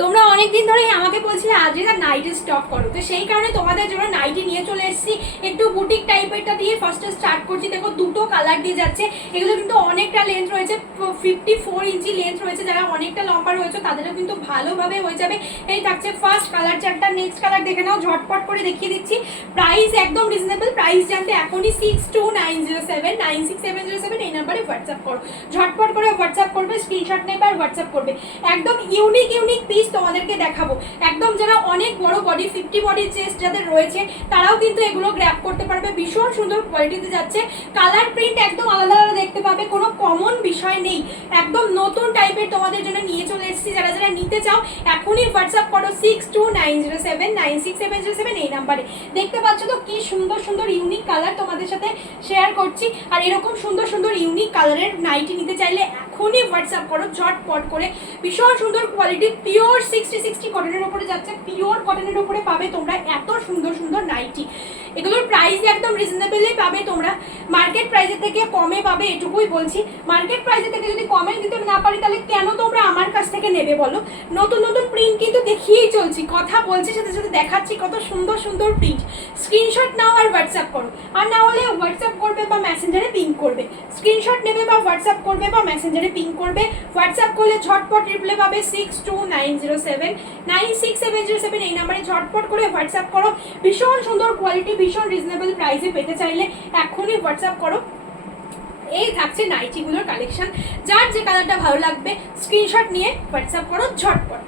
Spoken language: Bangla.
তোমরা অনেকদিন ধরেই আমাকে বলছিলে আজকে নাইটি স্টক করো, তো সেই কারণে তোমাদের জন্য নাইটি নিয়ে চলে এসেছি। একটু বুটিক টাইপেরটা দিয়ে ফার্স্টে স্টার্ট করছি। দেখো দুটো কালার দিয়ে যাচ্ছে, এগুলো কিন্তু অনেকটা লেন্থ রয়েছে, 54 ইঞ্চি লেন্থ রয়েছে। যারা অনেকটা লম্বা রয়েছে তাদেরও কিন্তু ভালোভাবে হয়ে যাবে। এই থাকছে ফার্স্ট কালার চারটা, নেক্সট কালার দেখে নাও, ঝটপট করে দেখিয়ে দিচ্ছি। প্রাইস একদম রিজনেবল, প্রাইস জানতে এখনই 6290796797 এই নাম্বারে হোয়াটসঅ্যাপ করো। ঝটপট করে হোয়াটসঅ্যাপ করবে, স্ক্রিনশট নেবে আর হোয়াটসঅ্যাপ করবে। একদম ইউনিক পিস তোমাদেরকে দেখাবো। একদম যারা অনেক বড় বডি, 50 বডি চেস্ট যাদের রয়েছে তারাও কিন্তু এগুলো গ্র্যাব করতে পারবে। ভীষণ সুন্দর কোয়ালিটিতে যাচ্ছে, কালার প্রিন্ট একদম আলাদা আলাদা দেখতে পাবে, কোনো কমন বিষয় নেই। একদম নতুন টাইপের তোমাদের জন্য নিয়ে চলে এসেছি। যারা যারা নিতে চাও এখনই হোয়াটসঅ্যাপ করো 6290796797 এই নাম্বারে। দেখতে পাচ্ছ তো কি সুন্দর সুন্দর ইউনিক কালার তোমাদের সাথে শেয়ার করছি। আর এরকম সুন্দর সুন্দর ইউনিক কালারের নাইটি নিতে চাইলে এখনই হোয়াটসঅ্যাপ করো ঝটপট করে। ভীষণ সুন্দর কোয়ালিটি, পিওর 60 কটনের উপরে যাচ্ছে, পিওর কটনের উপরে পাবে তোমরা এত সুন্দর সুন্দর নাইটি। এগুলোর প্রাইস একদম রিজনেবলই পাবে তোমরা, মার্কেট প্রাইসের থেকে কমে পাবে, এটুকুই বলছি। মার্কেট প্রাইসের থেকে যদি কমে দিতে না পারি তাহলে কেন তোমরা আমার কাছ থেকে নেবে বলো? নতুন নতুন প্রিন্ট কিন্তু দেখিয়েই চলছি, কথা বলছি সাথে সাথে দেখাচ্ছি কত সুন্দর সুন্দর প্রিন্ট। স্ক্রিনশট নাও আর হোয়াটসঅ্যাপ করো, আর না হলে হোয়াটসঅ্যাপ করবে বা মেসেঞ্জারে পিং করবে। স্ক্রিনশট নেবে বা হোয়াটসঅ্যাপ করবে বা মেসেঞ্জারে পিং করবে। হোয়াটসঅ্যাপ করলে ঝটপট রিপ্লাই পাবে 6290796797 এই নাম্বারে ঝটপট করে হোয়াটসঅ্যাপ করো। ভীষণ সুন্দর কোয়ালিটি, ভীষণ রিজনেবল প্রাইসে পেতে চাইলে এখনই হোয়াটসঅ্যাপ করো। এই থাকছে নাইটিগুলোর কালেকশন, যার যে কালারটা ভালো লাগবে স্ক্রিনশট নিয়ে হোয়াটসঅ্যাপ করো ঝটপট।